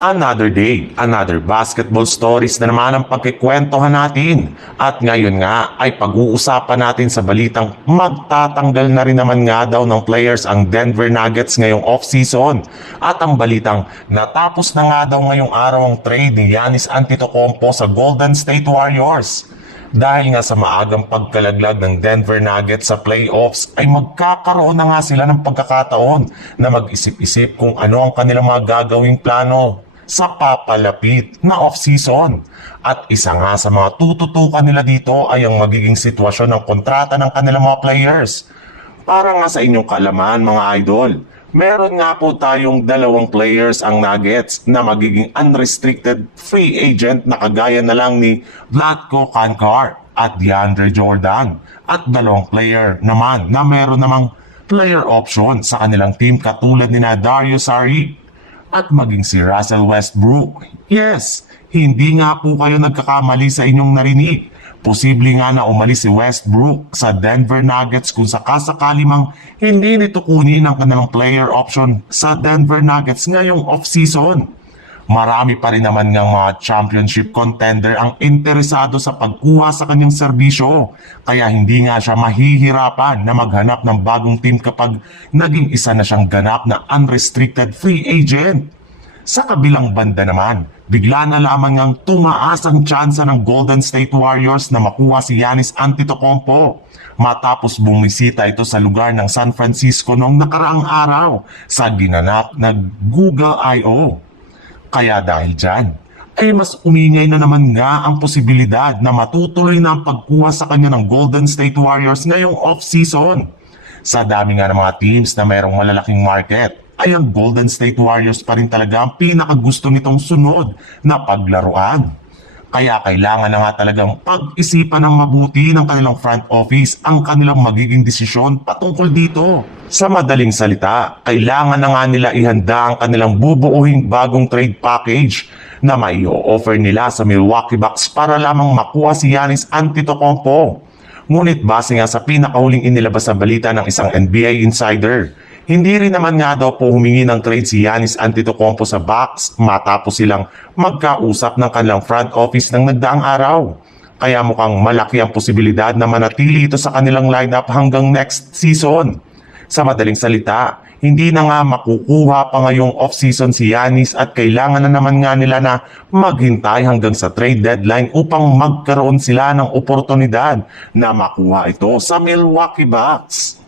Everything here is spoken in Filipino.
Another day, another basketball stories na naman ang pagkikwentuhan natin. At ngayon nga ay pag-uusapan natin sa balitang magtatanggal na rin naman nga daw ng players ang Denver Nuggets ngayong off-season. At ang balitang natapos na nga daw ngayong araw ang trade ni Giannis Antetokounmpo sa Golden State Warriors. Dahil nga sa maagang pagkalaglag ng Denver Nuggets sa playoffs ay magkakaroon na nga sila ng pagkakataon na mag-isip-isip kung ano ang kanilang mga gagawing plano sa papalapit na off-season. At isa nga sa mga tututukan nila dito ay ang magiging sitwasyon ng kontrata ng kanilang mga players. Para nga sa inyong kaalaman mga idol, meron nga po tayong dalawang players ang Nuggets na magiging unrestricted free agent na kagaya na lang ni Vlatko Cancar at DeAndre Jordan. At dalawang player naman na meron namang player option sa kanilang team katulad ni na Dario Saric at maging si Russell Westbrook. Yes, hindi nga po kayo nagkakamali sa inyong narinig. Posible nga na umalis si Westbrook sa Denver Nuggets kung sakasakali mang hindi nito kunin ang kanilang player option sa Denver Nuggets ngayong off-season. Marami pa rin naman ngang mga championship contender ang interesado sa pagkuha sa kanyang serbisyo. Kaya hindi nga siya mahihirapan na maghanap ng bagong team kapag naging isa na siyang ganap na unrestricted free agent. Sa kabilang banda naman, bigla na lamang ang tumaas ang tsansa ng Golden State Warriors na makuha si Giannis Antetokounmpo matapos bumisita ito sa lugar ng San Francisco noong nakaraang araw sa ginanap na Google I.O. Kaya dahil dyan, ay mas umingay na naman nga ang posibilidad na matutuloy na ang pagkuha sa kanya ng Golden State Warriors ngayong off-season. Sa dami nga ng mga teams na mayroong malalaking market, ay ang Golden State Warriors pa rin talaga ang pinakagusto nitong sunod na paglaruan. Kaya kailangan na nga talagang pag-isipan ng mabuti ng kanilang front office ang kanilang magiging desisyon patungkol dito. Sa madaling salita, kailangan na nga nila ihanda ang kanilang bubuuing bagong trade package na mai-offer nila sa Milwaukee Bucks para lamang makuha si Giannis Antetokounmpo. Ngunit base nga sa pinakahuling inilabas na balita ng isang NBA insider, hindi rin naman nga daw po humingi ng trade si Giannis Antetokounmpo sa Bucks matapos silang magkausap ng kanilang front office ng nagdaang araw. Kaya mukhang malaki ang posibilidad na manatili ito sa kanilang lineup hanggang next season. Sa madaling salita, hindi na nga makukuha pa ngayong off-season si Giannis at kailangan na naman nga nila na maghintay hanggang sa trade deadline upang magkaroon sila ng oportunidad na makuha ito sa Milwaukee Bucks.